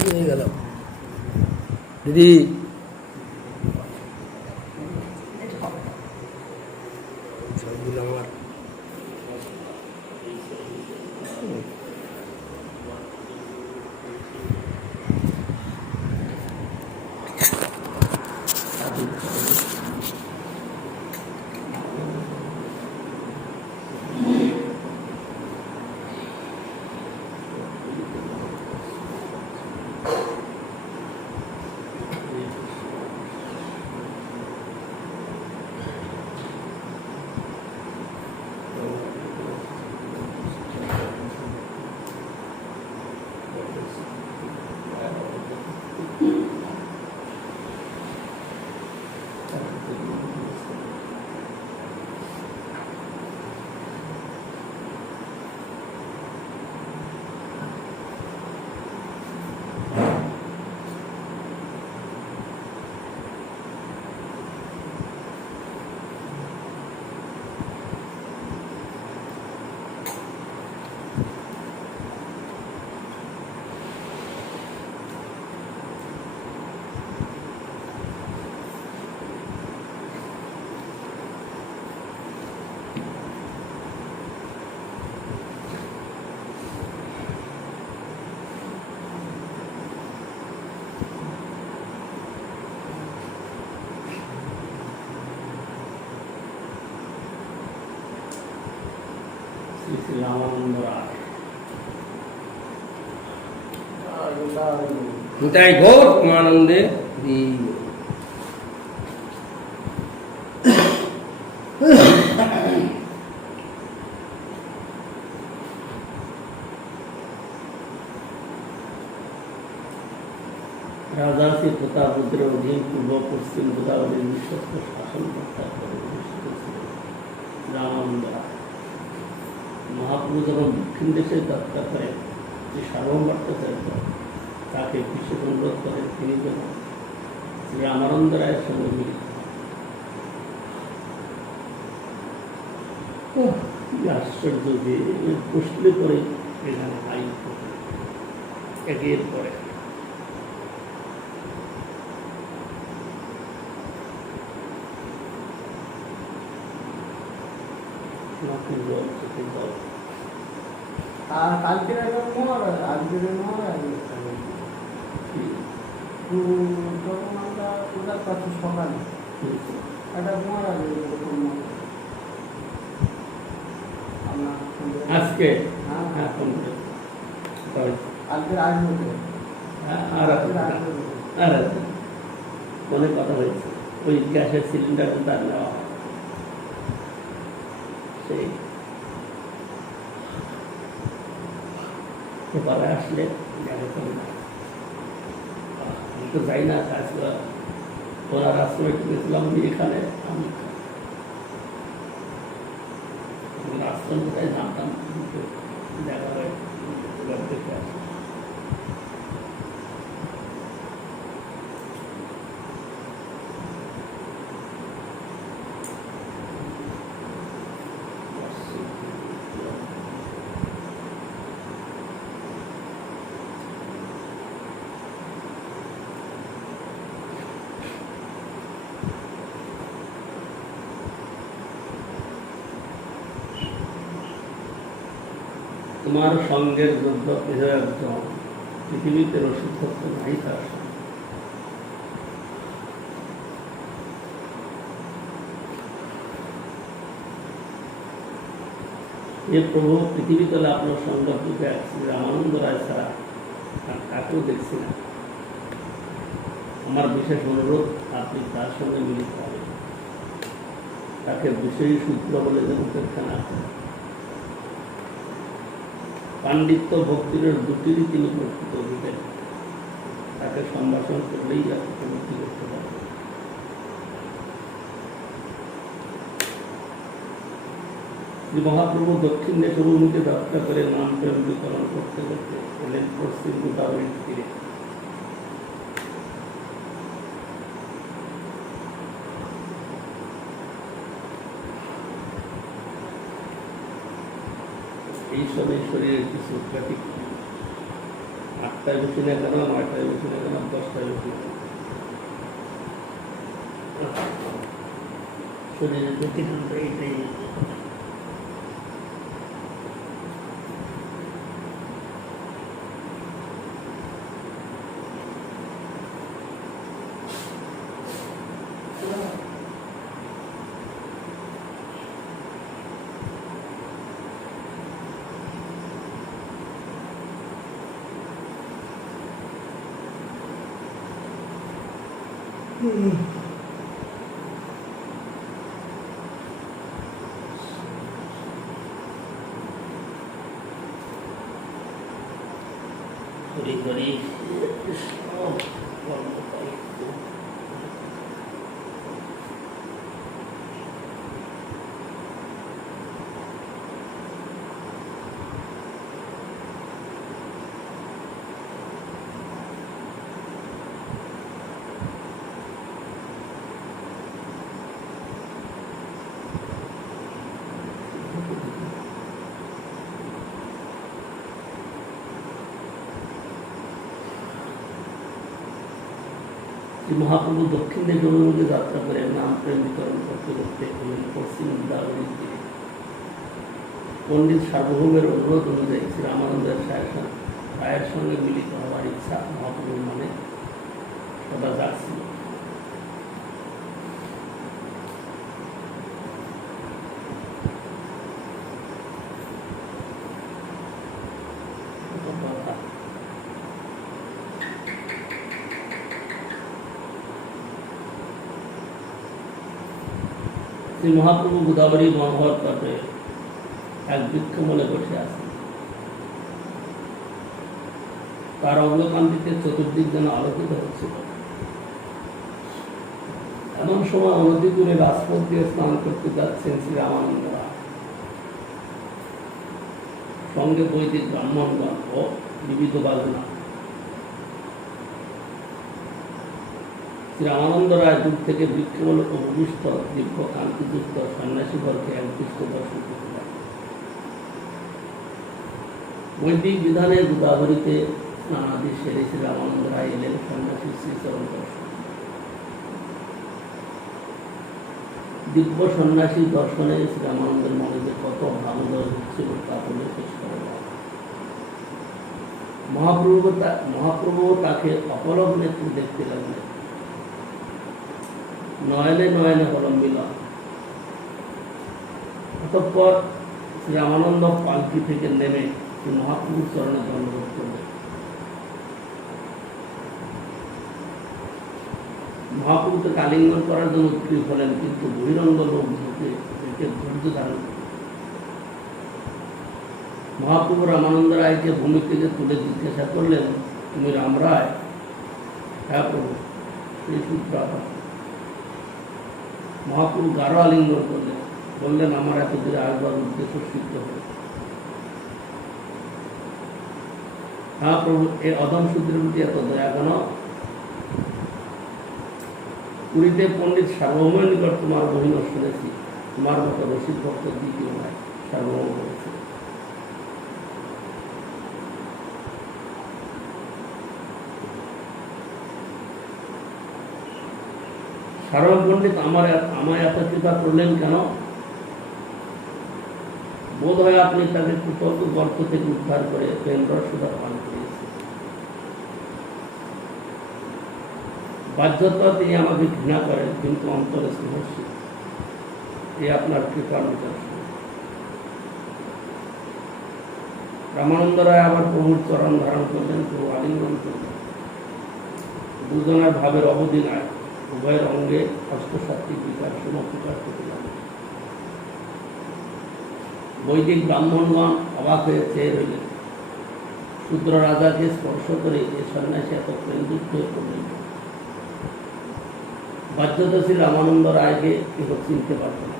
হয়ে গেল দিদি। সবগুলো আমার তাই গৌর আনন্দে রাজা শ্রী প্রতাপরুদ্রের অধীন পূর্ব পশ্চিম গোদাবরীর বিশ্বস্ত শাসনকর্তা রামানন্দ রায় মহাপুরুষ যখন দক্ষিণ দেশে যাত্রা করে যে সার্বভৌম ভট্টাচার্য তাকে বিশেষ অনুরোধ করেন তিনি যেন শ্রী রামানন্দ রায়ের সঙ্গে মিলিত আশ্চর্য যে পুষলে করে এখানে আইন একের পরে কালকে আজকের যখন আমরা পূজার কাছে সকালে একটা মোয়ার আজকে আজকের আসবে আর অনেক কথা হয়েছে ওই গ্যাসের সিলিন্ডার তার নেওয়া সেই এবারে আসলে আমি তো যাই না কাজ ওনার আশ্রমে গেছিলাম এখানে আমি আশ্রম কোথায় জানতাম দেখা হয় দেখে আসি। তোমার সঙ্গের যোগ্য একজন পৃথিবীতে রসিদ্ধত্ব নাই তার এ প্রভু পৃথিবীতে আপনার সঙ্গ যুগে শ্রী রামানন্দ রায় ছাড়া কাকেও দেখছি না। আমার বিশেষ অনুরোধ আপনি তার সঙ্গে মিলিত হবেন, তাকে বিষয়ী সূত্র বলে যেন উপেক্ষা না করেন। পাণ্ডিত্য ভক্তির দুটিরই তিনি প্রকৃত অধিকারী, তাকে সম্ভাষণ করলেই আপনি মুক্তি করতে পারবেন। শ্রী মহাপ্রভু দক্ষিণ দেশ অভিমুখে যাত্রা করে নাম প্রেরণীকরণ করতে করতে এলেন পশ্চিম গোদাবরীর তীরে। এই সময় শরীরের কিছু ট্রাফিক 8টায় বেশি না কেন, 9টায় বেশি না কেন, 10টায় বেশি না কেন, শরীরের ব্যতিক্রমটা এইটাই। ঘুরি ঘুরি সব কর্মকাণ্ড। মহাপ্রভু দক্ষিণ দিকে অভিমুখে যাত্রা করে নাম প্রেম বিতরণ করতে করতে হলেন পশ্চিম গোদাবরীর দিকে। পণ্ডিত সার্বভৌমের অনুরোধ অনুযায়ী শ্রী রামানন্দের রায়ের সঙ্গে মিলিত হওয়ার ইচ্ছা মহাপ্রভুর মনে সদা জাগছিল। শ্রী মহাপ্রভু গোদাবরী মনোহর তটে এক বৃক্ষমূলে বসে আছেন। তার অগ্রকান্তিতে চতুর্দিক যেন আলোকিত হচ্ছিল। এমন সময় অনধিদূরে রাজপথ দিয়ে স্নান করতে যাচ্ছেন শ্রী রামানন্দরা, সঙ্গে বৈদিক ব্রাহ্মণগণ ও বিবিধ বাজনা। শ্রী রামানন্দ রায় দূর থেকে বৃক্ষমূলক ভূমিষ্ঠ দিব্য কান্তিযুক্ত সন্ন্যাসীবর্গকে একদৃষ্ট দর্শন করলেন। বৈদিক বিধানে গোদাবরীতে স্নানাদি সেরে শ্রী রামানন্দ রায় এলেন সন্ন্যাসী শ্রীচরণ দর্শন। দিব্য সন্ন্যাসী দর্শনে শ্রী রামানন্দের মনে যে কত ভাবোদয় হচ্ছিল তা বলে শেষ করা যায়। মহাপ্রভু তাকে অপলক নেত্রে দেখতে লাগলেন। নয়নে নয়নে হল মিলন। অতঃপর শ্রী রামানন্দ পালকি থেকে নেমে শ্রী মহাপ্রভুর চরণে দণ্ডবোধ করলেন। মহাপ্রভু তাকে আলিঙ্গন করার জন্য উদ্গ্রীব হলেন, কিন্তু বহিরঙ্গ লোক দেখে ধৈর্য ধারণ করলেন। মহাপ্রভু রামানন্দ রায়কে ভূমি থেকে তুলে জিজ্ঞাসা করলেন, তুমি রাম রায়? হ্যাঁ প্রভু। সেই সূত্র মহাপ্রভু গাঢ় আলিঙ্গন করলেন, বললেন, আমার এত দূরে আসবার উদ্দেশ্য সিদ্ধ হল। হ্যাঁ প্রভু, এই অধম সূত্রের প্রতি এত দয়া কেন? পুরীতে পণ্ডিত সার্বভৌমের নিকট তোমার মহিমা শুনেছি, তোমার মতো রসিক ভক্ত দ্বিতীয় নয়, সার্বভৌম বলেছে। সার্বভৌম পণ্ডিত আমায় এত কৃপা করলেন কেন? বোধ হয় আপনি তাকে কৃতজ্ঞ গল্প থেকে উদ্ধার করে কেন্দ্র সুধা পান করিয়েছেন। বাধ্যতা তিনি আমাকে ঘৃণা করেন, কিন্তু অন্তরে স্নেহশীল। এ আপনার কৃপার নিদর্শন। রামানন্দ রায় আবার প্রভুর চরণ ধারণ করলেন, প্রভু আলিঙ্গন করলেন। দুজনের ভাবের অবধি নাই, উভয়ের অঙ্গে অষ্টসাত্ত্বিক বিকার সমপ্রকাশ করতে লাগল। বৈদিক ব্রাহ্মণগণ অবাক হয়ে চেয়ে রইলেন। শূদ্র রাজাকে স্পর্শ করে এ সন্ন্যাসী এত প্রেমযুক্ত হয়ে পড়লেন। বাধ্যতাশীল রামানন্দ রায়কে কেহ চিনতে পারত না।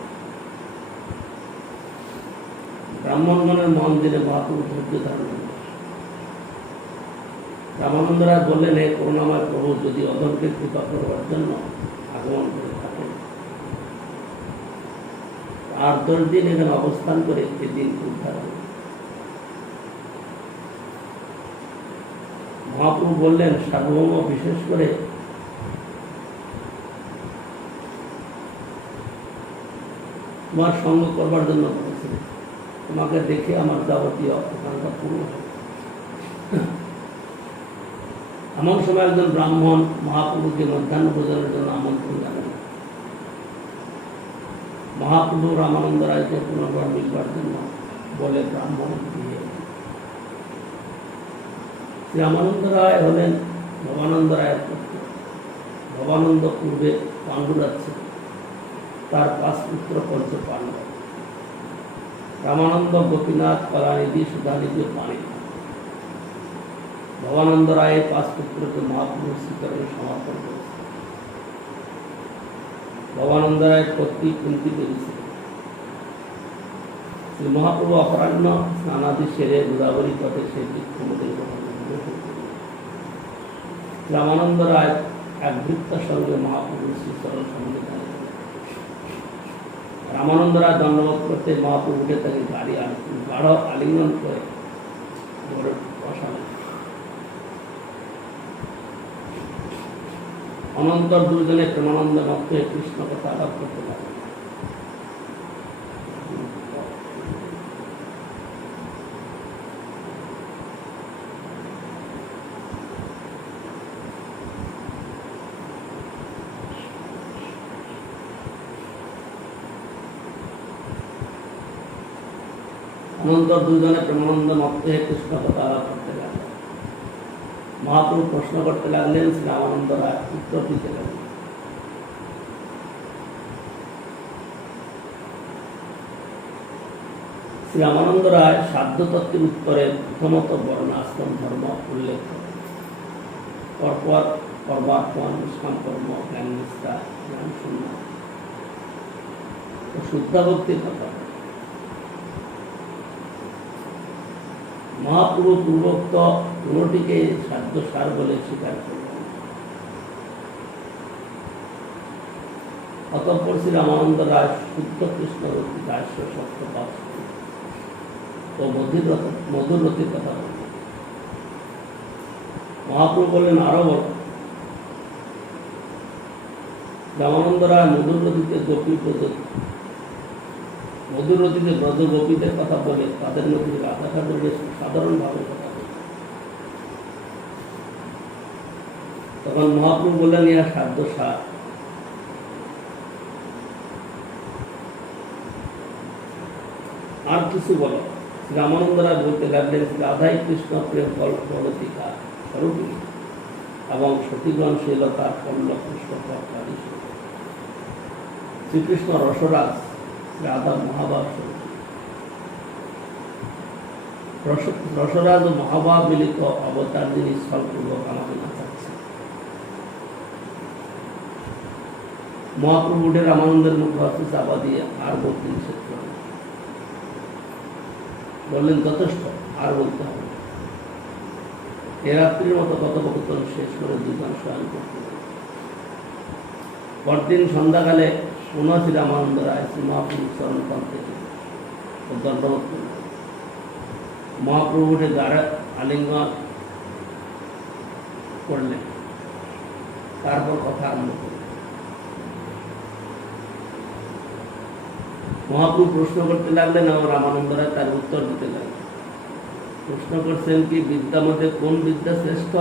ব্রাহ্মণগণের মন দিলে মহাপ্রভু ধৈর্য ধারণ করলেন। রামানন্দ রায় বললেন, হে করুণাময় প্রভু, যদি অধমকে কৃপা করবার জন্য আগমন করে থাকেন, আর 10 দিন এখানে অবস্থান করে এদিন উদ্ধার হবে। মহাপ্রভু বললেন, সার্বভৌম বিশেষ করে তোমার সঙ্গ করবার জন্য বলেছিল, তোমাকে দেখে আমার যাবতীয় আকাঙ্ক্ষা পূর্ণ হয়। এমন সময় একজন ব্রাহ্মণ মহাপ্রভুকে মধ্যাহ্ন ভোজনের জন্য আমন্ত্রণ জানান। মহাপ্রভু রামানন্দ রায়কে পুনর্বার মিলবার জন্য বলে ব্রাহ্মণ দিয়ে। শ্রী রামানন্দ রায় হলেন ভবানন্দ রায়ের পুত্র। ভবানন্দ পূর্বে পাণ্ডুরাজ ছিল, তার 5 পুত্র পঞ্চ পাণ্ডব। রামানন্দ, গোপীনাথ, কলানিধি, সুধানিধি, পানি। ভবানন্দ রায় 5 পুত্রকে মহাপ্রভুর শ্রীচরণে সমর্পণ করেছে। ভবানন্দ রায়ের পত্নী কুন্তী দেবী ছিলেন। শ্রী মহাপ্রভু অপরাহ্ন স্নানাদি সেরে গোদাবরী পথে সেই তীর্থমদের রামানন্দ রায় এক ভৃত্যের সঙ্গে মহাপ্রভুর শ্রীচরণ সম্বন্ধে জানেন। রামানন্দ রায় দণ্ডবোধ করতে মহাপ্রভুকে তাকে গাঢ় আলিঙ্গন করে ঘরে বসালেন। অনন্তর দুজনে প্রেমানন্দ মধ্যে কৃষ্ণ কথা আলাপ করতে লাগলেন। অনন্তর দুজনে প্রেমানন্দ মধ্যে কৃষ্ণ কথা আলাপ করতে লাগলেন। মহাপ্রভু প্রশ্ন করতে লাগলেন, শ্রী রামানন্দ রায় উত্তর দিতে লাগলেন। শ্রী রামানন্দ রায় সাধ্য তত্ত্বের উত্তরে প্রথমত বর্ণ আশ্রম ধর্ম উল্লেখ করেন। পরপর কর্মার্পণ, নিষ্কাম কর্ম, জ্ঞান নিষ্ঠা, জ্ঞান শূন্য ও শুদ্ধাভক্তির কথা। মহাপ্রভু পূর্বোক্ত কোনটিকে সাধ্য সার বলে স্বীকার করলেন। অতঃপর শ্রী রামানন্দ রায় শুদ্ধ কৃষ্ণ ভক্তি দাস্য সত্যপাঠ ও মধুরতির কথা বললেন। মহাপ্রভু বললেন, আরো বল। রামানন্দ রায় মধুরতিতে ব্রজ গোপীদের কথা বলে তাদের মধ্যে রাধা ঠাকুরের সাধারণভাবে কথা বলে। তখন মহাপ্রভু বললেন, ইহা সাধ্য সার। আর কিছু বলো। শ্রী রামানন্দ রায় বলতে লাগলেন, রাধাই কৃষ্ণ প্রেম কল্পলতিকা স্বরূপী এবং সতীগণ শীলতা পল্লব পুষ্পকারী। শ্রীকৃষ্ণ রসরাজ, রাধা মহাভাব স্বরূপ। রসরাজ ও মহাভাব মিলিত অবতার যিনি স্থলপূর্বক আমাকে নাচাচ্ছেন। মহাপ্রভু উঠে রামানন্দের মুখ হস্তে চাপা দিয়ে আর বলতে নিষেধ করলেন। বললেন, যথেষ্ট, আর বলতে হবে। এ রাত্রির মতো কথোপকথন শেষ করে দুজন শয়ন করতে। পরদিন সন্ধ্যাকালে পুনঃ শ্রী রামানন্দ রায় শ্রী মহাপ্রভুর চরণপান থেকে দণ্ডবোধ করলেন। মহাপ্রভু উঠে গাঢ় আলিঙ্গন করলেন, তারপর কথা আরম্ভ করলেন। মহাপ্রভু প্রশ্ন করতে লাগলেন এবং রামানন্দ রায় তার উত্তর দিতে লাগলেন। প্রশ্ন করছেন কি, বিদ্যার মধ্যে কোন বিদ্যা শ্রেষ্ঠ?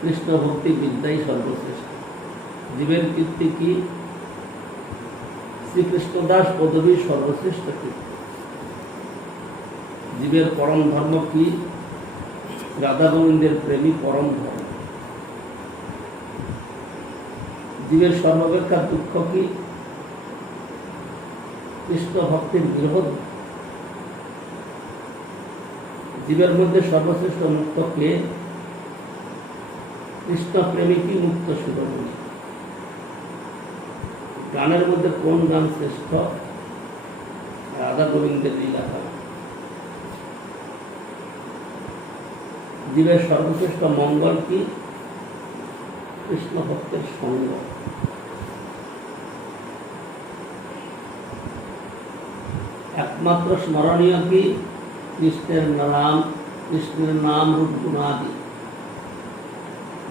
কৃষ্ণ ভক্তি বিদ্যাই সর্বশ্রেষ্ঠ। জীবের কীর্তি কি? শ্রীকৃষ্ণদাস পদবী সর্বশ্রেষ্ঠ কীর্তি। জীবের পরম ধর্ম কি? রাধা গোবিন্দের প্রেমী পরম ধর্ম। জীবের সর্বাপেক্ষা দুঃখ কি? কৃষ্ণ ভক্তির বিরোধ। জীবের মধ্যে সর্বশ্রেষ্ঠ মুক্ত কে? কৃষ্ণ প্রেমিকই মুক্ত শিরোমণি। গানের মধ্যে কোন গান শ্রেষ্ঠ? রাধা গোবিন্দের লীলা গান। জীবের সর্বশ্রেষ্ঠ মঙ্গল কি? কৃষ্ণ ভক্তের সঙ্গ। একমাত্র স্মরণীয় কি? কৃষ্ণের নাম কৃষ্ণের নাম রূপ গুণাদি।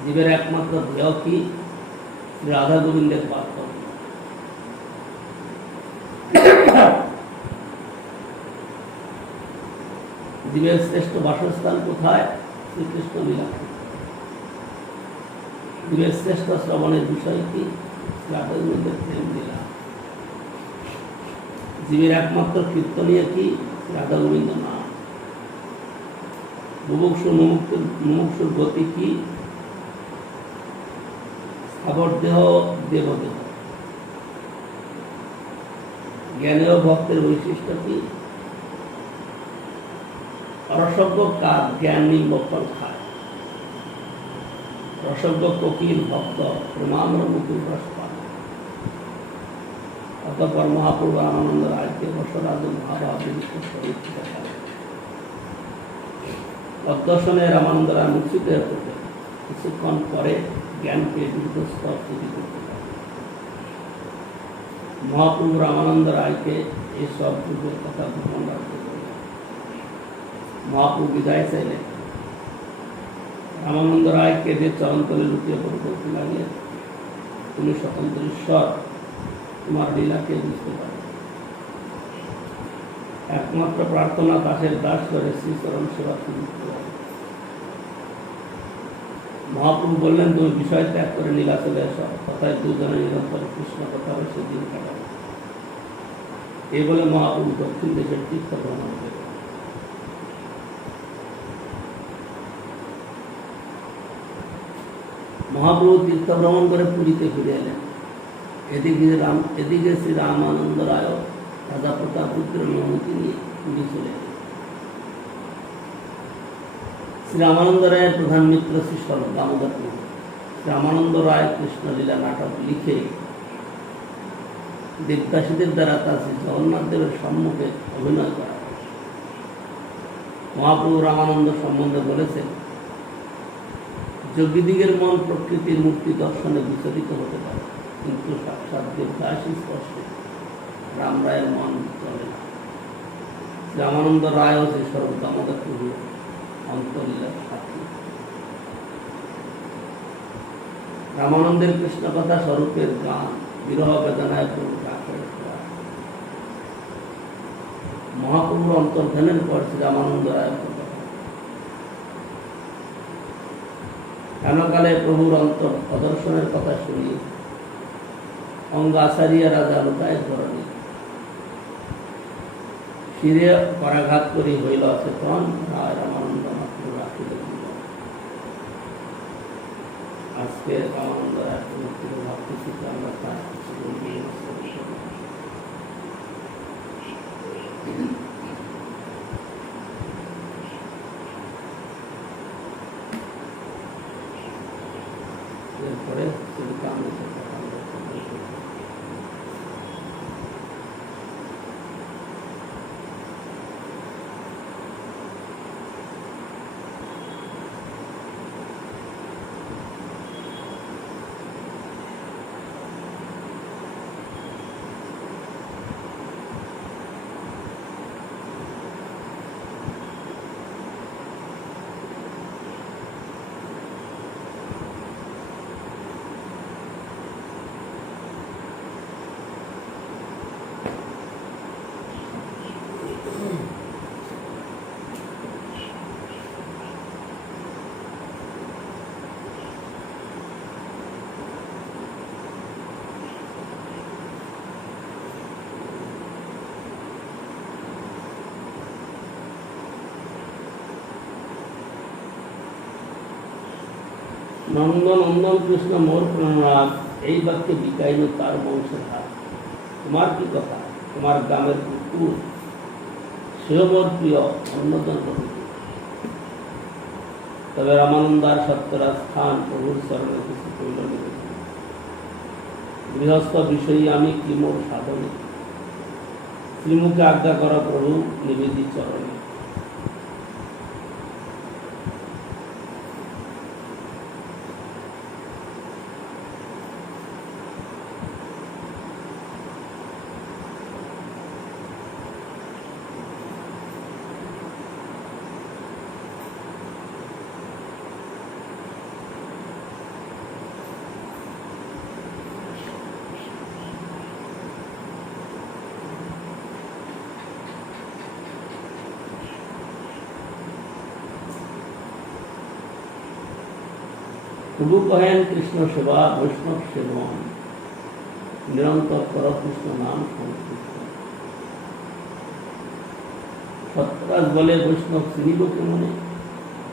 জীবের একমাত্র ধ্যেয় কি? শ্রী রাধা গোবিন্দের পাঠ করা। জীবের শ্রেষ্ঠ বাসস্থান কোথায়? শ্রীকৃষ্ণ লীলা। জীবের শ্রেষ্ঠ শ্রবণের বিষয় কি? রাধা গোবিন্দের প্রেম লীলা। জীবের একমাত্র কীর্তনীয় কি? রাধা গোবিন্দ নাম। মুমুক্ষুর গতি কি? স্থাবর দেহ দেবদেহ। জ্ঞানীয় ভক্তের বৈশিষ্ট্য কি? রসজ্ঞ কার? জ্ঞান নিম্ব ফল খায়। রসজ্ঞ কোকিল ভক্ত প্রমাণ মুকুল রস পায়। অতঃপর মহাপ্রভু রামানন্দ রায়কে বসরাজ পদ্মসনে রামানন্দ রায় মুক্তিত করতে কিছুক্ষণ পরে জ্ঞানকে দীর্ঘস্তর স্থিতি করতে পারে। মহাপ্রভু রামানন্দ রায়কে এই সব যুগের কথা ভ্রমণ রাখতে করলেন। মহাপ্রভু বিদায় চাইলেন। রামানন্দ রায় কেঁদে চরণতলে লুটিয়ে পড়ে বলতে লাগলেন, তুমি স্বতন্ত্র ঈশ্বর, তোমার লীলাকে বুঝতে পারে। একমাত্র প্রার্থনা দাসের দাস করে শ্রীচরণ সেবা করতে পারে। মহাপ্রভু বললেন, তুমি বিষয় ত্যাগ করে লীলা চলে এসো, কথায় দুজনে নিরন্তর কৃষ্ণ কথা বলে সেদিন কাটাবে। এই বলে মহাপ্রভু দক্ষিণ দেশের তীর্থ ভ্রমণ করে। মহাপ্রভু তীর্থ ভ্রমণ করে পুরীতে ফিরে এলেন। এদিকে শ্রী রামানন্দ রায় রাজা প্রতাপ পুত্রের অনুমতি নিয়ে পুরী চলে এলেন। শ্রী রামানন্দ রায়ের প্রধান মিত্র শ্রী স্বরূপ দামোদর প্রভু। শ্রী রামানন্দ রায় কৃষ্ণলীলা নাটক লিখে দেবদাসীদের দ্বারা তা শ্রী জগন্নাথ দেবের সম্মুখে অভিনয় করা। মহাপ্রভু রামানন্দ সম্বন্ধে বলেছেন, যোগীদিগের মন প্রকৃতির মূর্তি দর্শনে বিচলিত হতে পারে, কিন্তু সাক্ষাৎ দেবদাসী স্পর্শে রাম রায়ের মন চলে না। রামানন্দ রায় ও শ্রী স্বরূপ দামোদর প্রভু অন্তলীলার সাথী। রামানন্দের কৃষ্ণ কথা স্বরূপের গান বিরহ বেদনায় প্রভু আখের প্রয়াস। মহাপ্রভুর অন্তর্ধানের পর শ্রী রামানন্দ রায়ের কথা। হেনকালে প্রভুর অন্তর প্রদর্শনের কথা শুনি অঙ্গ আচারিয়া রাজা লুকায়ের ধরণী শিরে পরাঘাত করি হইল অচেতন, রায় রামানন্দ মাত্র রাখিল জীবন। আজকে রামানন্দ রায় ভাবতেছি আমরা তার এরপরে সেদিকে আমরা নন্দন নন্দন কৃষ্ণ মোর প্রাণনাথ, এই বাক্যে বিকাইল তার বংশের হাত। তোমার কি কথা? তোমার গ্রামের কুকুর সেও মোর প্রিয়, অন্যজন প্রকৃতি। তবে রামানন্দার সত্যরা স্থান প্রভুর চরণে কিছু কইল নিবেদন। গৃহস্থ বিষয়ী আমি কি মোর সাধনে, শ্রীমুখে আজ্ঞা করা প্রভু নিবেদিত চরণে। প্রভু কহেন কৃষ্ণ সেবা বৈষ্ণব সেবন, নিরন্তর কর কৃষ্ণ নাম সংকীর্তন। সত্যরাজ বলে বৈষ্ণব চিনিব কেমনে,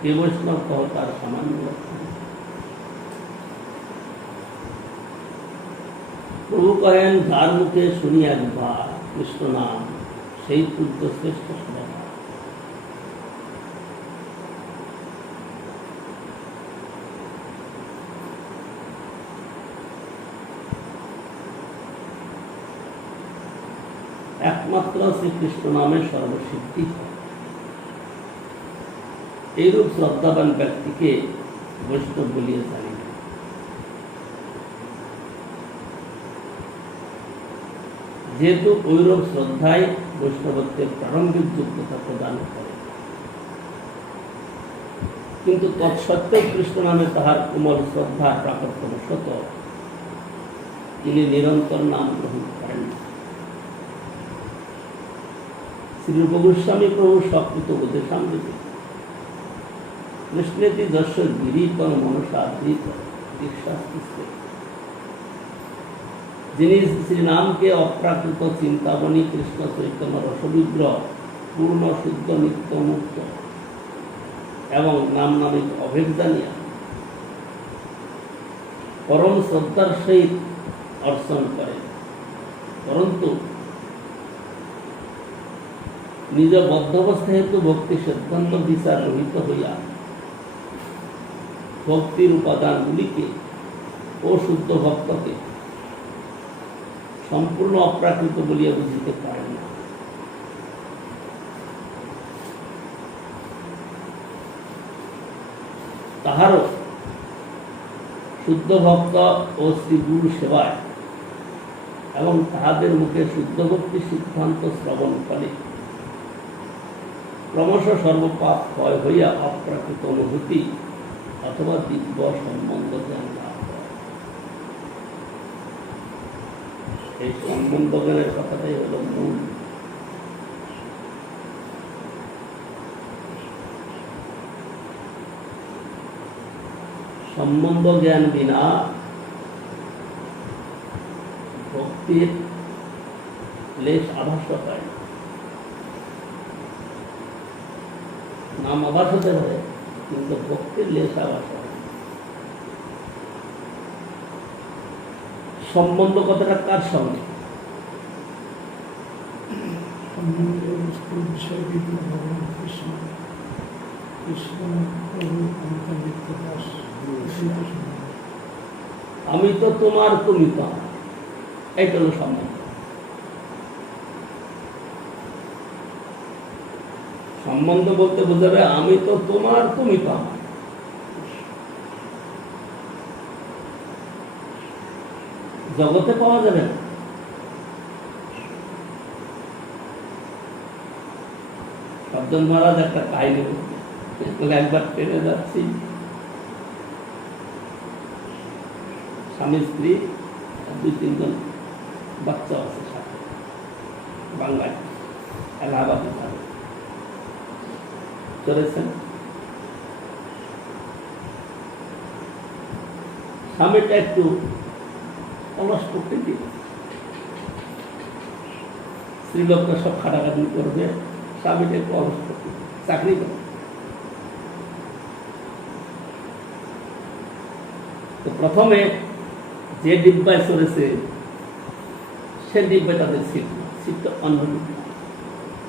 কে বৈষ্ণব কহ তার সামান্য লক্ষণ। প্রভু কহেন যার মুখে শুনি একবার কৃষ্ণ নাম, সেই পূজ্য শ্রেষ্ঠ সভা। একমাত্র শ্রীকৃষ্ণ নামে সর্বসিদ্ধি। এইরূপ শ্রদ্ধাবান ব্যক্তিকে বৈষ্ণব বলিয়া জানি। যেহেতু ঐরূপ শ্রদ্ধায় বৈষ্ণবত্বের প্রারম্ভিক যোগ্যতা প্রদান করে, কিন্তু তৎসত্ত্বেও কৃষ্ণ নামে তাহার কোমল শ্রদ্ধার প্রাকট্যবশত তিনি নিরন্তর নাম গ্রহণ করেন। শ্রীরূপ গোস্বামী প্রভু স্বকৃত উপদেশামৃতে কৃষ্ণেতি যশ গিরিতম মনসা দৃত দীক্ষাস্তিস্তে, যিনি শ্রীনামকে অপ্রাকৃত চিন্তাবনী কৃষ্ণ চৈতন্য রসবিগ্রহ পূর্ণ শুদ্ধ নিত্য মুক্ত এবং নাম নামিত অভেদ জানিয়া পরম শ্রদ্ধার সহিত অর্চন করে, পরন্তু নিজ বদ্ধবস্থা হেতু ভক্তি সিদ্ধান্ত বিচার রহিত হইয়া ভক্তির উপাদানগুলিকে ও শুদ্ধ ভক্তকে সম্পূর্ণ অপ্রাকৃত বলিয়া বুঝিতে পারেন না। তাহারও শুদ্ধ ভক্ত ও শ্রী গুরু সেবায় এবং তাহাদের মুখে শুদ্ধ ভক্তি সিদ্ধান্ত শ্রবণ করে ক্রমশ সর্বপাপ ক্ষয় হইয়া অপ্রাকৃত অনুভূতি অথবা দিব্য সম্বন্ধ জ্ঞান লাভ হয়। এই সম্বন্ধ জ্ঞানের কথাটাই হল মূল। সম্বন্ধ জ্ঞান বিনা ভক্তির লেশ আভাস পায়। নাম আভাস হতে পারে, কিন্তু ভক্তির লেশ আভাস হয়। সম্বন্ধ কথাটা কার সঙ্গে? আমি তো তোমার, তুমি তো আমার, এইটা হলো সম্বন্ধ। সম্বন্ধ বলতে বোঝাবে আমি তো তোমার, তুমি তো আমার। জগতে পাওয়া যাবে না। সজ্জন মহারাজ একটা কাহিনী বলতে, একবার ট্রেনে যাচ্ছি, স্বামী স্ত্রী 2-3 জন বাচ্চা আছে সাথে, বাংলায় এলাহাবাদে যাবে। চলেছেন, স্বামীটা একটু অলস প্রকৃতি, স্ত্রীলোকরা সব খাটাখাটি করবে, স্বামীটা একটু অলস প্রকৃতি, চাকরি করে। তো প্রথমে যে ডিব্বায় চলেছে সে ডিব্বায় তাদের সিটটা অন্য ডিব্বা,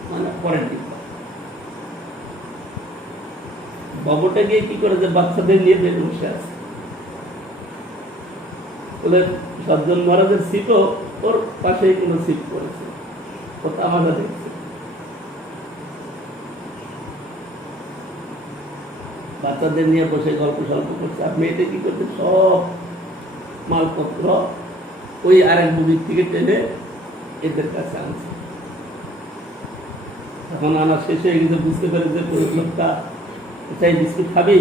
মানে পরের ডিব্বা। বাবুটা গিয়ে কি করে, যে বাচ্চাদের নিয়ে বের বসে আছে, বলে সজ্জন মহারাজের সিটও ওর পাশেই কোনো সিট পড়েছে, ও তামাশা দেখছে। বাচ্চাদের নিয়ে বসে গল্প সল্প করছে, আর মেয়েটা কি করছে, সব মালপত্র ওই আরেক বুড়ির থেকে টেনে এদের কাছে আনছে। এখন আনা শেষ হয়ে গেছে, বুঝতে পেরে যে লোকটা চাই বিস্কুট খাবি,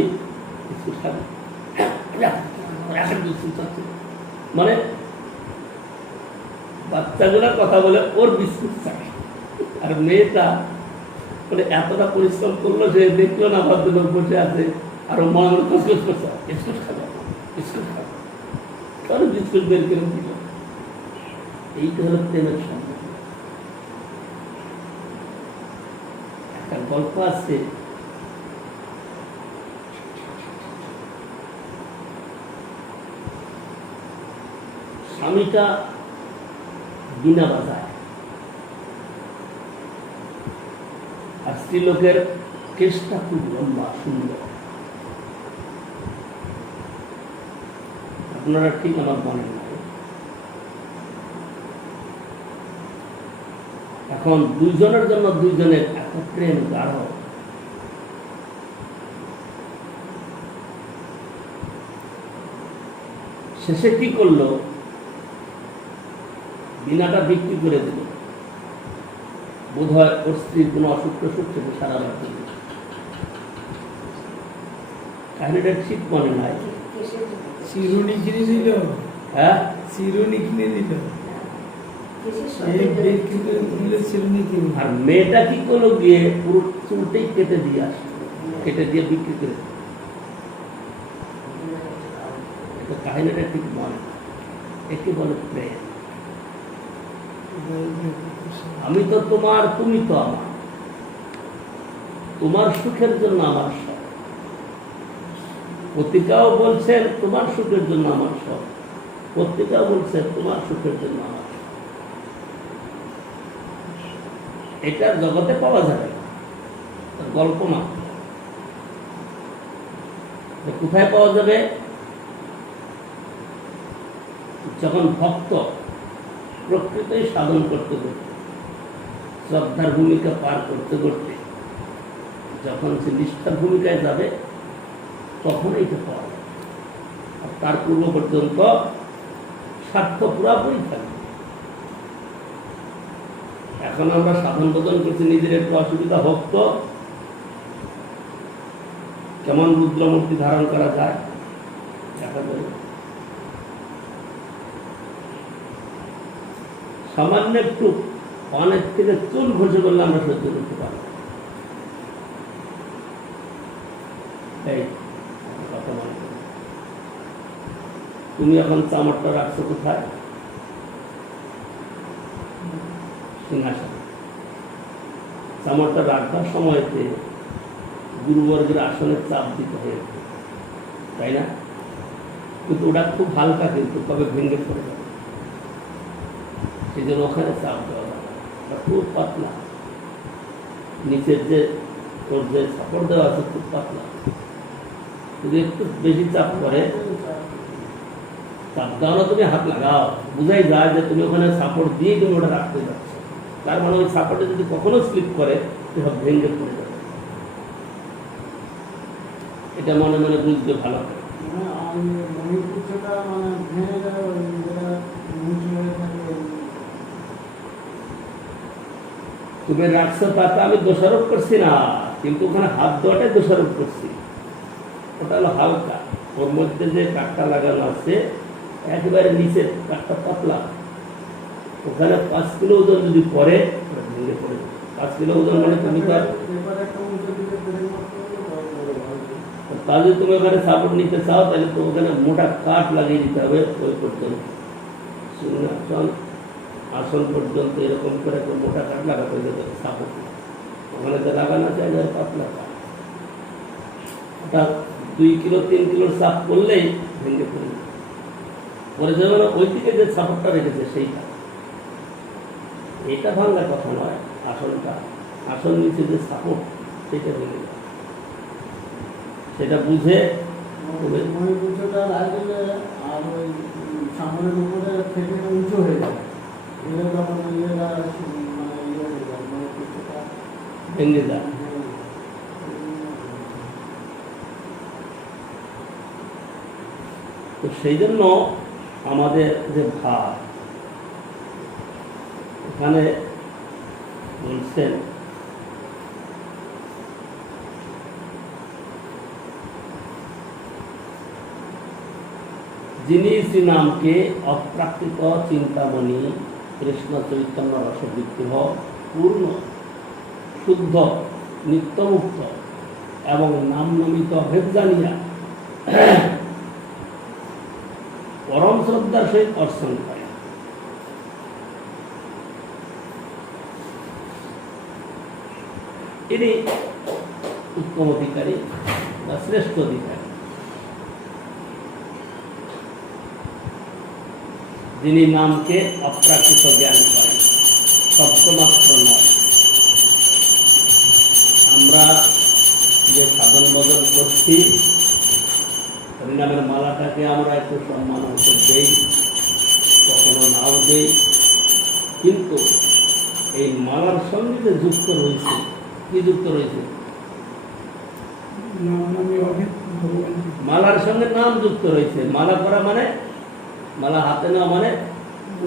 বিস্কুট খাবি, মানে বাচ্চাগুলোর কথা বলে ওর বিস্কুট চাই। আর মেয়েটা মানে এতটা পরিশ্রম করলো যে দেখলো না ভদ্রলোক বসে আছে, আর ও মনে করছে বিস্কুট খাবে, বিস্কুট খাবে, কারণ বিস্কুট বের করে দিল। এইটা হলো প্রেমের সম্পর্ক। একটা গল্প আছে, স্বামীটা বিনা বাজায় আর স্ত্রীলোকের কেসটা খুব লম্বা সুন্দর। আপনারা ঠিক আমার মনে নাই। এখন দুইজনের জন্য দুইজনের এত প্রেম গাঢ়, শেষে কি করলো, বিনাটা বিক্রি করে দিল। বোধ হয় ওর স্ত্রীর কোনো অসুখ টসুখ থেকে সারা রাত দিল। কাহিনীটা ঠিক মনে নাই। চিরুনি কিনে দিল, হ্যাঁ, চিরুনি কিনে দিল, চিরুনি কিনে। আর মেয়েটা কি করলো, গিয়ে পুরো চুলটাই কেটে দিয়ে আসে, কেটে দিয়ে বিক্রি করে দিল। এটা কাহিনীটা ঠিক মনে, একে বলে প্রেম। আমি তো তোমার, তুমি তো আমার, তোমার সুখের জন্য আমার সব। পত্রিকাও বলছেন তোমার সুখের জন্য আমার সব, পত্রিকাও বলছেন তোমার সুখের জন্য আমার সব। এটা জগতে পাওয়া যাবে না, গল্প মাত্র। কোথায় পাওয়া যাবে? যখন ভক্ত প্রকৃতই সাধন করতে করতে, শ্রদ্ধার ভূমিকা পার করতে করতে যখন সে নিষ্ঠার ভূমিকায় যাবে, তখন এটা পাওয়া যাবে। আর তার পূর্ব পর্যন্ত স্বার্থ পুরাপুরি থাকবে। এখন আমরা সাধন ভোজন করছি, নিজের একটু অসুবিধা হোক তো কেমন রুদ্রমূর্তি ধারণ করা যায় দেখা যাবে। সামান্য একটু অনেক থেকে চুল ঘষে করলে আমরা সহ্য করতে পারি। এই কথা মনে করো। তুমি এখন চামড়টা রাখছো কোথায়? সিংহাসন। চামড়টা রাখবার সময়তে গুরুবর্গের আসনের চাপ দিতে হয়েছে, তাই না? কিন্তু ওটা খুব হালকা, কিন্তু কবে ভেঙে পড়ে যাবে, সেই জন্য ওখানে চাপ দেওয়া যাবে। খুব পাতলা, নিচের যে ওর যে সাপোর্ট দেওয়া আছে খুব পাতলা। যদি একটু বেশি চাপ করে, চাপ দেওয়া না, তুমি হাত লাগাও, বুঝাই যায় যে তুমি ওখানে সাপোর্ট দিয়ে তুমি ওটা রাখতে যাচ্ছ। তার মানে ওই সাপোর্টে যদি কখনো স্লিপ করে, সব ভেঙে পড়ে যাবে। এটা মনে মনে বুঝতে ভালো করে। তুমি রাখছো তাতে আমি দোষারোপ করছি না, কিন্তু ওখানে হাত দেওয়াটাই দোষারোপ করছি। ওটা হলো হালকা, ওর মধ্যে যে কাঠটা লাগানো আছে একেবারে নিচে কাঠটা পাতলা। ওখানে 5 কিলো ওজন যদি পরে ভেঙে পড়ে। 5 কিলো ওজন মানে তুমি তা যদি তুমি ওখানে সাপোর্ট নিতে চাও, তাহলে তো ওখানে মোটা কাঠ লাগিয়ে দিতে হবে ওই পর্যন্ত, আসন পর্যন্ত এরকম করে মোটা কাঠ লাগাতে হবে সাপোর্ট। ওখানে যে লাগানো চাই না পাতলা কাঠ, ওটা 2 কিলো 3 কিলোর চাপ করলেই ভেঙে পড়ে। পরে যেমন ওই দিকে যে সাপোর্টটা রেখেছে সেইটা, এটা ভাঙার কথা নয়। আসনটা, আসন নিচে যে সাপোর্ট সেটা ভেঙে যায়। সেটা বুঝে আর ওই সামনের উপরে থেকে উঁচু হয়ে যায়, ভেঙে যায়। তো সেই জন্য আমাদের যে ভাব, এখানে বলছেন যিনি শ্রীনামকে অপ্রাকৃত চিন্তামণি কৃষ্ণ চৈতন্য রসবিগ্রহ পূর্ণ শুদ্ধ নিত্যমুক্ত এবং নাম নামিত হেব জানিয়া পরম শ্রদ্ধার সহিত অর্চন করে। ইনি উত্তম অধিকারী বা শ্রেষ্ঠ অধিকারী, যিনি নামকে অপ্রাকৃত জ্ঞান করেন, শব্দমাত্র নয়। আমরা যে সাধন ভজন করছি, হরিনামের মালাটাকে আমরা একটু সম্মান হতে দেই, কখনো নাও দেই, কিন্তু এই মালার সঙ্গে যে যুক্ত রয়েছে, কি যুক্ত রয়েছে? মালার সঙ্গে নাম যুক্ত রয়েছে। মালা করা মানে, মালা হাতে নেওয়া মানে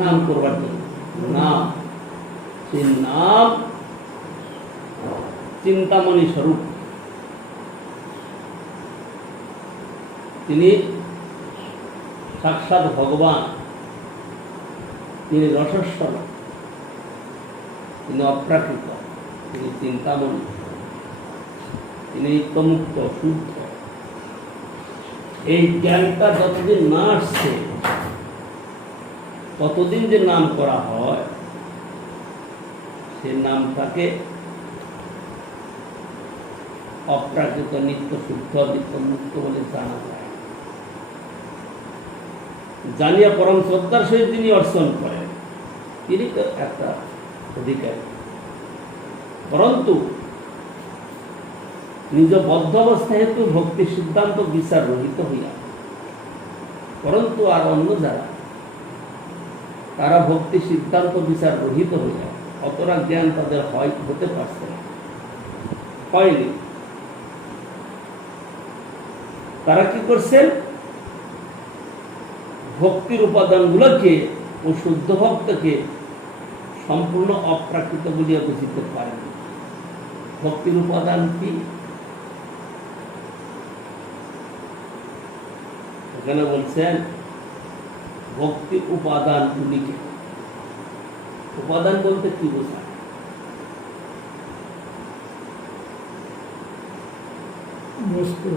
নাম করবার জন্য নাম। সেই নাম চিন্তামণি স্বরূপ, তিনি সাক্ষাৎ ভগবান, তিনি রসস্বর, তিনি অপ্রাকৃত, তিনি চিন্তামণি, তিনি নিত্যমুক্ত, শুদ্ধ। এই জ্ঞানটা যতদিন না আসছে ততদিন যে নাম করা হয়, সে নামটাকে অপ্রাকৃত, নিত্য শুদ্ধ, নিত্য মুক্ত বলে জানা যায়। জানিয়া পরম শ্রদ্ধার সহিত তিনি অর্চন করেন, তিনি তো একটা অধিকারী। পরন্তু নিজ বদ্ধ অবস্থা হেতু ভক্তি সিদ্ধান্ত বিচার রহিত হইয়া, পরন্তু আর অন্য যারা, তারা ভক্তি সিদ্ধান্ত বিচার রহিত হইয়া অতটা জ্ঞান তাদের হতে পারছে না, হয়নি। তারা কি করছেন? ভক্তির উপাদানগুলোকে ও শুদ্ধ ভক্তকে সম্পূর্ণ অপ্রাকৃত বলিয়া বুঝিতে পারেন। ভক্তির উপাদান কি? এখানে বলছেন ভক্তির উপাদানগুলিকে। উপাদান বলতে কি বোঝায়? বস্তু।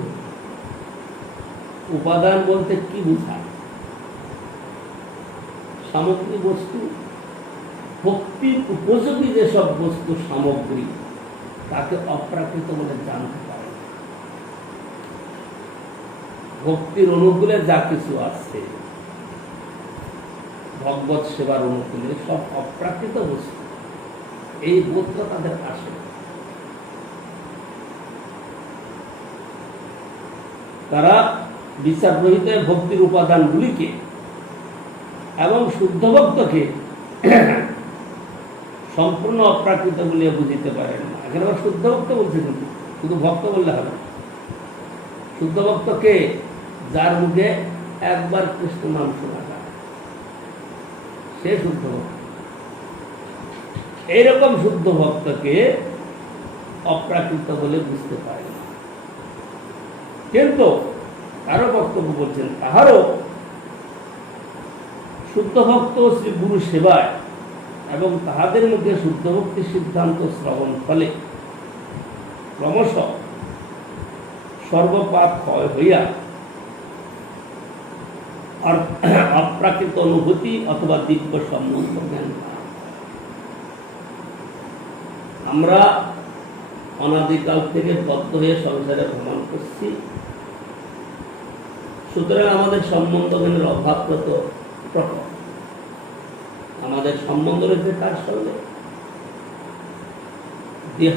উপাদান বলতে কি বোঝায়? সামগ্রী বস্তু। ভক্তির উপযোগী যেসব বস্তু সামগ্রী, তাকে অপ্রাকৃত বলে জানতে পারে। ভক্তির অনুকূলে যা কিছু আছে, ভগবত সেবার অনুকূলে, সব অপ্রাকৃত বস্তু। এই বোধটা তাদের আসে। তারা বিচার রহিত ভক্তির উপাদানগুলিকে এবং শুদ্ধ ভক্তকে সম্পূর্ণ অপ্রাকৃত বলিয়া বুঝিতে পারেন না। এখানে আবার শুদ্ধ ভক্ত বলছে, কিন্তু শুধু ভক্ত বললে হবে না। শুদ্ধ ভক্তকে যার মুখে একবার কৃষ্ণ নাম শোনা যায়, সে শুদ্ধ ভক্ত। এইরকম শুদ্ধ ভক্তকে অপ্রাকৃত বলে বুঝতে পারে না। কিন্তু কারো বক্তব্য বলছেন, তাহারও শুদ্ধ ভক্ত শ্রী গুরু সেবায় এবং তাহাদের মধ্যে শুদ্ধ ভক্তি সিদ্ধান্ত শ্রবণ ফলে ক্রমশ সর্বপাপ ক্ষয় হইয়া আর অপ্রাকৃত অনুভূতি অথবা দিব্য সম্বন্ধ জ্ঞান। আমরা অনাদিকাল থেকে বদ্ধ হয়ে সংসারে ভ্রমণ করছি, সুতরাং আমাদের সম্বন্ধ জ্ঞানের অভাবটা তো প্রকট। আমাদের সম্বন্ধ রয়েছে কার সঙ্গে? দেহ,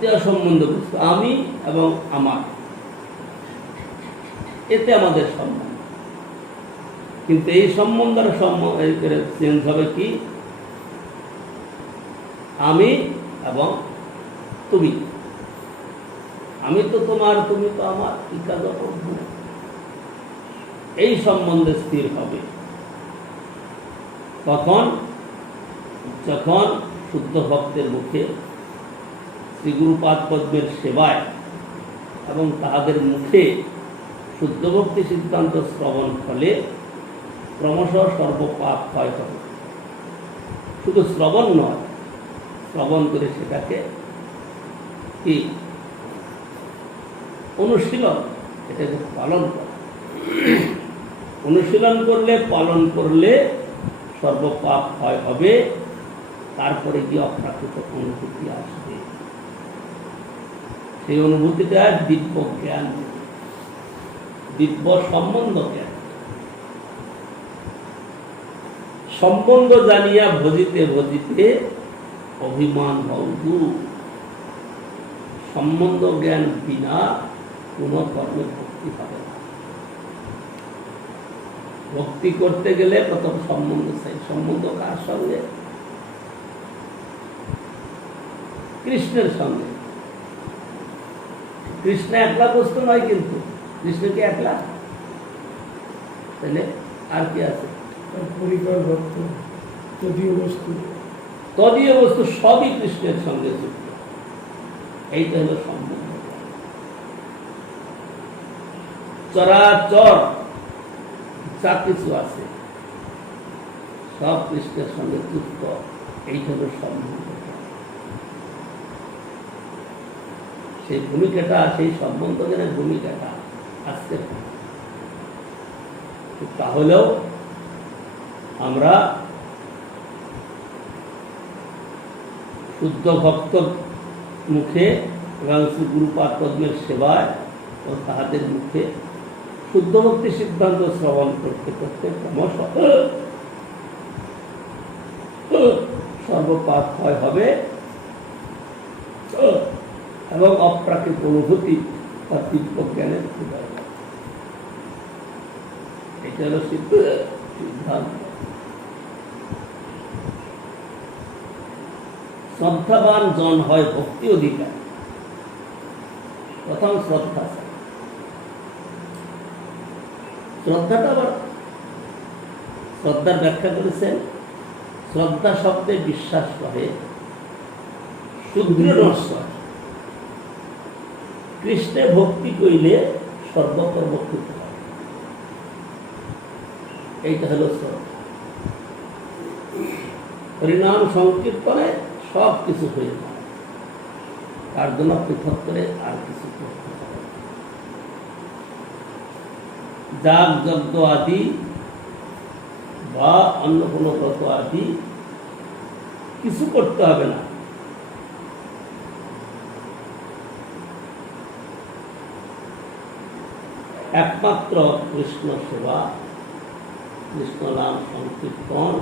দেহ সম্বন্ধ বস্তু, আমি এবং আমার, এতে আমাদের সম্বন্ধ। কিন্তু এই সম্বন্ধের চেঞ্জ হবে কি? আমি এবং তুমি। আমি তো তোমার, তুমি তো আমার, এই সম্বন্ধে স্থির হবে তখন যখন শুদ্ধ ভক্তের মুখে শ্রী গুরুপাদ পদ্মের সেবায় এবং তাহাদের মুখে শুদ্ধ ভক্তি সিদ্ধান্ত শ্রবণ ফলে ক্রমশ সর্বপাপ ক্ষয় হবে। শুধু শ্রবণ নয়, শ্রবণ করে সেটাকে কি অনুশীলন, এটাকে পালন করা। অনুশীলন করলে, পালন করলে সর্বপাপ ক্ষয় হবে, তারপরে গিয়ে অপ্রাকৃত অনুভূতি আসবে। সেই অনুভূতিটা দিব্য জ্ঞান, দিব্য সম্বন্ধ জ্ঞান। সম্বন্ধ জানিয়া ভজিতে ভজিতে অভিমান হউদু। সম্বন্ধ জ্ঞান বিনা কোন কর্মে ভক্তি হবে না। ভক্তি করতে গেলে প্রথম সম্বন্ধ চাই। সম্বন্ধ কার সঙ্গে? কৃষ্ণের সঙ্গে। কৃষ্ণ একলা বস্তু নয়, কিন্তু কৃষ্ণ কি একলা? তাহলে আর কি আছে? পরিকর ভক্ত, তদীয় বস্তু। তদীয় বস্তু সবই কৃষ্ণের সঙ্গে যুক্ত। এইটা হলো সম্বন্ধ। চরাচর যা কিছু আছে সব কৃষ্ণের সঙ্গে যুক্ত। এইটা হলো সম্বন্ধ। সেই ভূমিকাটা, সেই সম্বন্ধ জ্ঞানের ভূমিকাটা আজকে, তাহলেও আমরা শুদ্ধ ভক্ত মুখে এবং শ্রী গুরুপাদ পদ্মের সেবায় ও তাহাদের মুখে শুদ্ধ ভক্তি সিদ্ধান্ত শ্রবণ করতে করতে ক্রমশ সর্বপাপ ক্ষয় হবে এবং অপ্রাকৃত অনুভূতি বা দিব্য জ্ঞানের উদয় হবে। এটা হলো সিদ্ধান্ত। শ্রদ্ধাবান জন হয় ভক্তি অধিকার। প্রথম শ্রদ্ধা। শ্রদ্ধাটা আবার শ্রদ্ধার ব্যাখ্যা করেছেন, শ্রদ্ধা শব্দে বিশ্বাস করে সুদৃঢ় নশ্বর। কৃষ্ণে ভক্তি কইলে সর্বকর্ম কৃত হয়। এইটা হলো শ্রদ্ধা। হরিনাম সংকীর্তনে সব কিছু হয়ে যায়, তার জন্য পৃথক করে আর কিছু করতে হবে। যাগ যজ্ঞ আদি বা অন্য কোনো ব্রত আদি কিছু করতে হবে না। একমাত্র কৃষ্ণ সেবা, কৃষ্ণ নাম সংকীর্তন,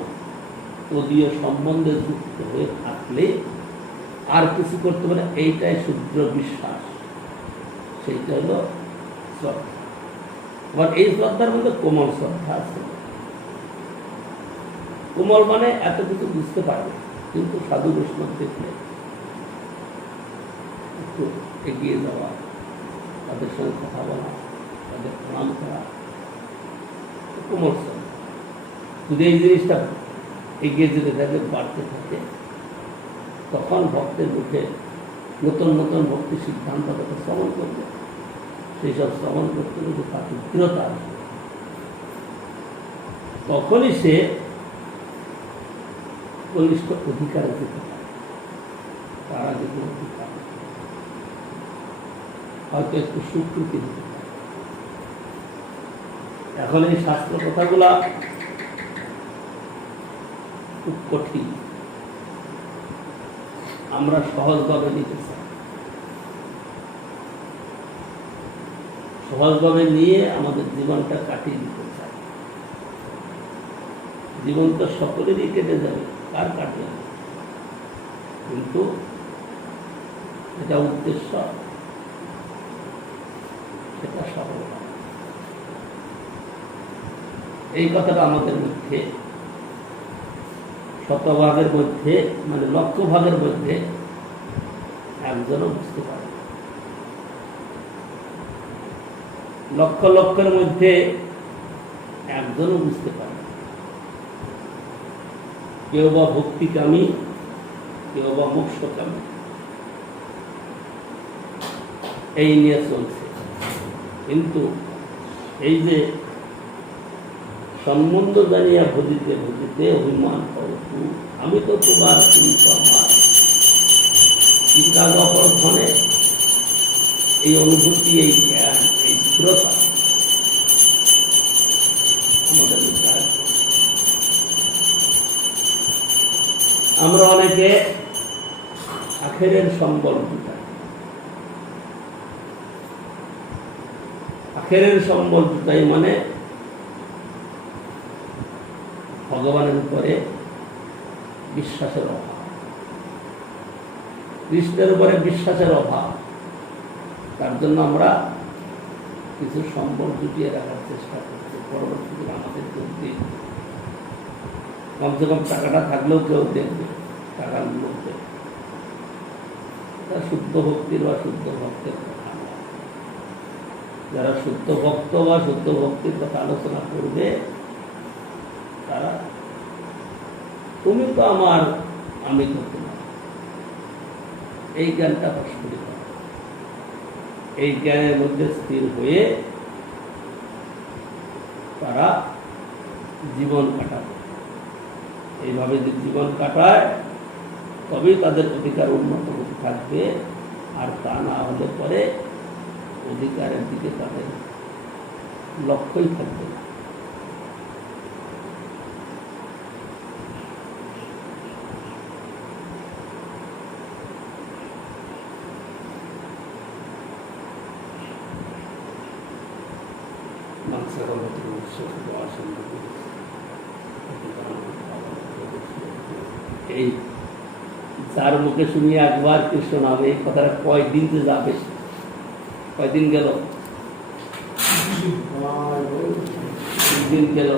তদীয় সম্বন্ধে যুক্ত হয়ে থাকলে আর কিছু করতে পারে। এইটাই শুদ্ধ বিশ্বাস, সেইটা হলো শ্রদ্ধা। আবার এই শ্রদ্ধার মধ্যে কোমল শ্রদ্ধা আছে। কোমল মানে এত কিছু বুঝতে পারবে, কিন্তু সাধু বৈষ্ণব দেখলে একটু এগিয়ে যাওয়া, তাদের সঙ্গে কথা বলা, তাদের প্রণাম করা, কোমল শ্রদ্ধা। যদি এই জিনিসটা এগিয়ে যেতে থাকে, বাড়তে থাকে, তখন ভক্তের মুখে নতুন নতুন ভক্তি সিদ্ধান্ত শ্রবণ করবে। সেই সব শ্রবণ করতে গেলে তার দৃঢ়তা আসবে। তখনই সে বলিষ্ঠ অধিকারে যেতে পারে। তার আগে কোনো অধিকার হয়তো একটু স্বীকৃতি দিতে পারে। এখন এই শাস্ত্র কথাগুলা খুব কঠিন, আমরা সহজভাবে নিতে চাই। সহজভাবে নিয়ে আমাদের জীবনটা কাটিয়ে দিতে চাই। জীবন তো সকলেরই কেটে যাবে, কার কাটে? কিন্তু এটা উদ্দেশ্য, সেটা সফল। এই কথাটা আমাদের মধ্যে, শতভাগের মধ্যে, মানে লক্ষ ভাগের মধ্যে একজনও বুঝতে পারে। লক্ষ লক্ষের মধ্যে একজনও বুঝতে পারে। কেউ বা ভক্তিকামী, কেউ বা মোক্ষকামী, এই নিয়ে চলছে। কিন্তু এই যে সম্বন্ধ জানিয়া ভজিতে ভজিতে অভিমান করতু, আমি তো তোমার, কিন্তু আমার, ধনে এই অনুভূতি, এই জ্ঞান, এই দৃঢ়তা, আমরা অনেকে আখেরের সম্বল জুটাই। আখেরের সম্বল জুটাই মানে ভগবানের উপরে বিশ্বাসের অভাব, কৃষ্ণের উপরে বিশ্বাসের অভাব। তার জন্য আমরা কিছু সম্বল জুটিয়ে রাখার চেষ্টা করছি, পরবর্তীতে আমাদের কেউ দেখবে, কমসে কম টাকাটা থাকলেও কেউ দেখবে, টাকার লোক দেখবে। শুদ্ধ ভক্তির বা শুদ্ধ ভক্তের কথা নয়। যারা শুদ্ধ ভক্ত বা শুদ্ধ ভক্তির কথা আলোচনা করবে তারা তুমি তো আমার, আমি তো তোমার, এই জ্ঞানটা প্রস্ফুটিত হয়। এই জ্ঞানের মধ্যে স্থির হয়ে তারা জীবন কাটাবে। এইভাবে যে জীবন কাটায় তবেই তাদের অধিকার উন্নত হতে থাকবে, আর তা না হলে পরে অধিকারের দিকে তাদের লক্ষ্যই থাকবে না। এই যার মুখে শুনি একবার কৃষ্ণ নামে, এই কথাটা কয়দিন যে যাবে, কয়দিন গেল, দিন গেল।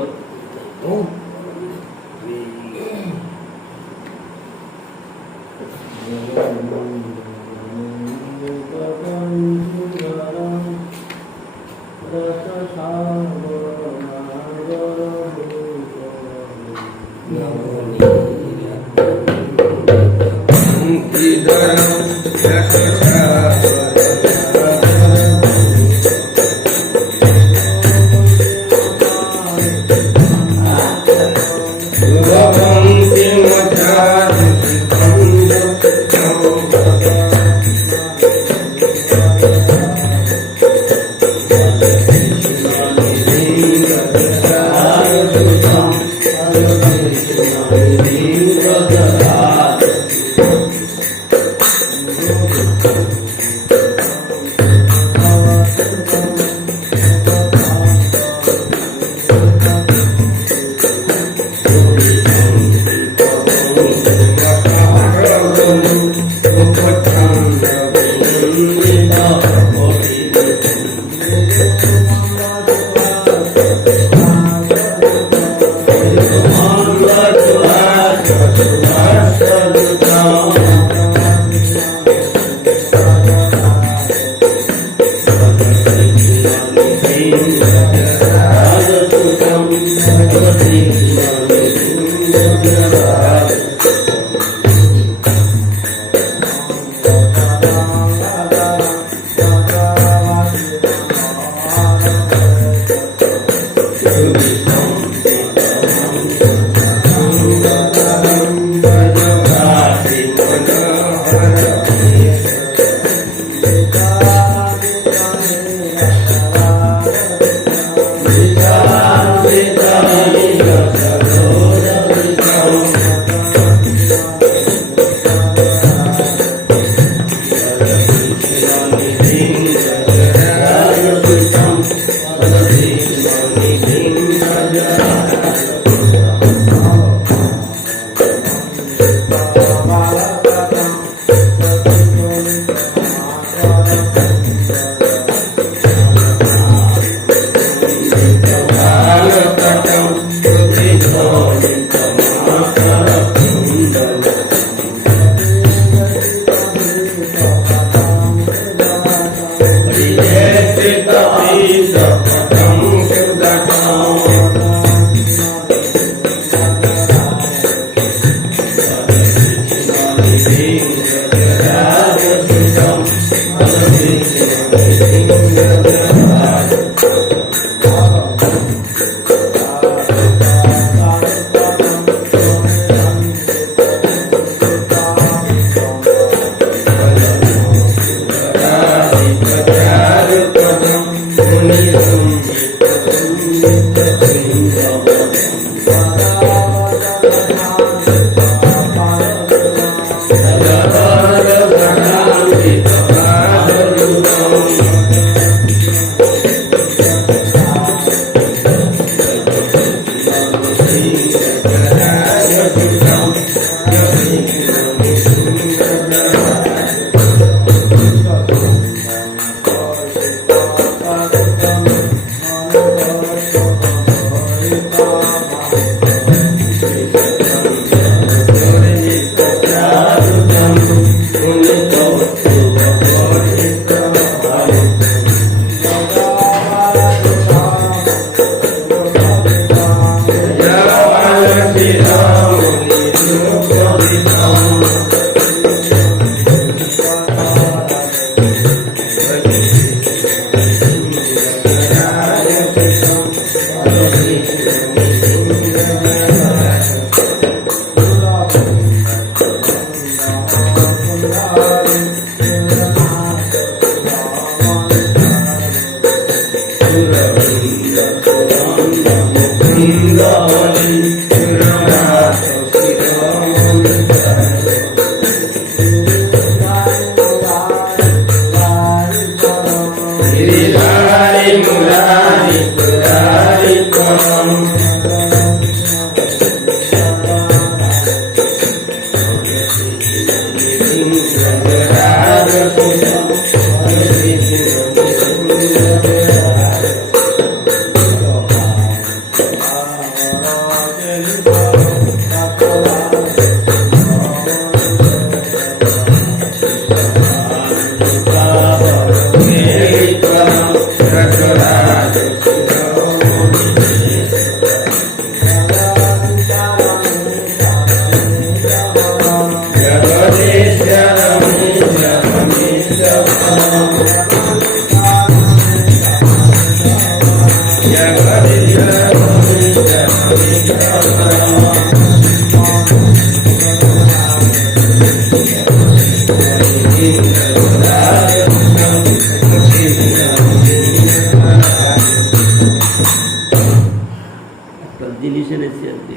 একটা জিনিস এনেছি আর কি,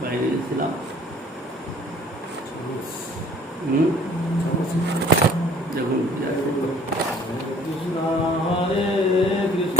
বাইরে গেছিলাম। দেখুন কি আছে। কৃষ্ণ হরে কৃষ্ণ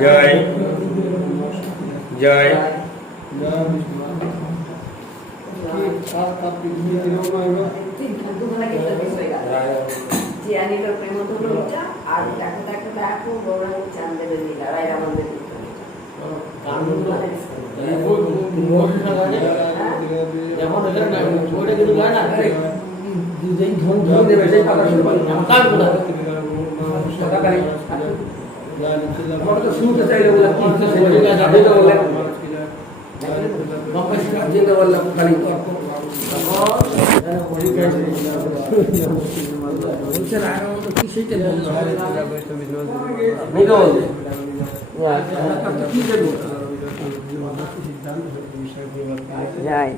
जय जय জিয়ানিটার প্রেম ধনুটা আর দেখো দেখো দেখো গৌরাঙ্গ চান্দের লীলা রায় আমাদের শুনতে চাইলে বলে যেটা বললাম খালি কি সেইটা যায়।